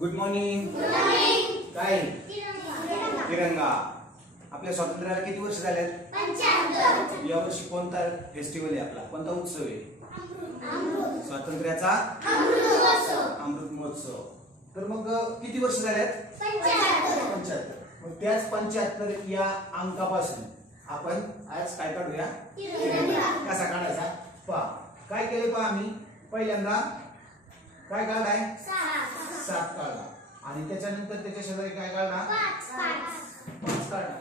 Good morning. काय तिरंगा। आपल्या स्वातंत्र्याला किती वर्ष झाले? 75। यावर्षी कोणता फेस्टिवल आहे आपला, कोणता उत्सव आहे? स्वातंत्र्याचा अमृत महोत्सव। तर मग किती वर्ष झालेत? 75। मग त्याच 75 या अंकापासून आपण आज काय काढूया? कसा काढायचा पहा। काय केले पहा, आम्ही पहिल्यांदा काय काढलाय? 7 काढला आणि त्याच्यानंतर त्याच्या शेजारी काय काढला? 5 काढला।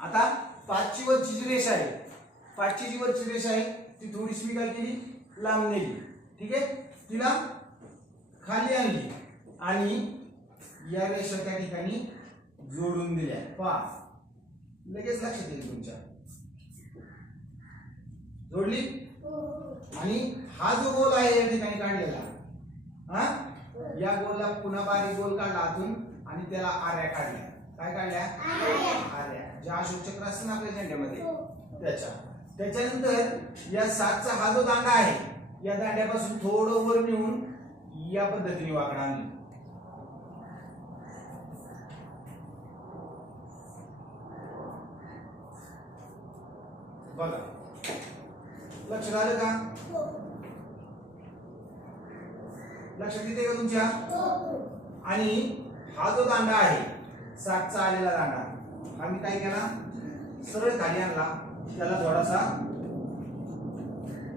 आता 5 ची वरची जी रेषा आहे, 5 ची जी वरची रेषा आहे ती थोडीशी मी काय केली? लांब नेली। ठीक आहे, तिला खाली आणली आणि या रेषा त्या ठिकाणी जोडून दिल्या। पहा, लगेच लक्षात येईल तुमच्या। जोडली आणि हा जो गोल आहे या ठिकाणी काढलेला, हा या गोलला पुन्हा बारीक गोल काढला आतून आणि त्याला आर्या काढल्या। काय काढल्या? आर्या, जे अशोक चक्र असतं ना आपल्या झेंड्यामध्ये त्याच्यानंतर या 7चा हा जो दांडा आहे, या दांड्यापासून थोडं वर नेऊन या पद्धतीने वाकडा आणली। बघा, लक्षात आलं का? लक्षात येते का तुमच्या? आणि हा जो दांडा आहे 7चा आलेला दांडा, हा मी काय केला? सरळ खाली आणला, त्याला थोडासा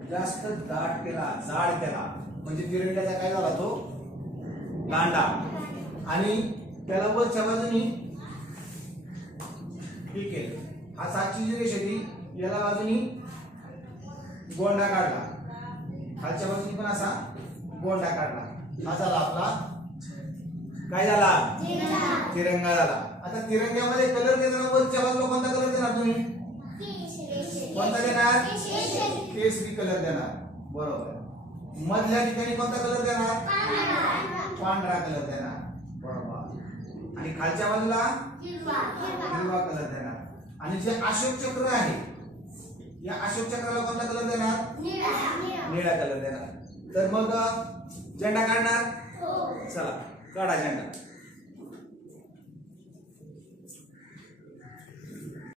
जास्त दाट केला, जाड केला, म्हणजे तिरंग्याचा काय झाला तो दांडा। आणि त्याला वरच्या बाजूनी हे केलं। हा 7ची जी रेषा ती याला बाजूनी गोंडा काढला, खालच्या बाजूनी पण असा गोंडा काढला। हा झाला आपला काय झाला? तिरंगा झाला। आता तिरंग्यामध्ये कलर देताना वरच्या बाजूला कोणता कलर देणार तुम्ही? कोणता देणार? केसरी कलर देणार, बरोबर। मधल्या ठिकाणी कोणता कलर देणार? पांढरा कलर देणार, बरोबर। आणि खालच्या बाजूला हिरवा कलर देणार। आणि जे अशोक चक्र आहे, या अशोक चक्राला कोणता कलर देणार? निळा कलर देणार। तर मग झेंडा काढणार? चला काढा झेंडा।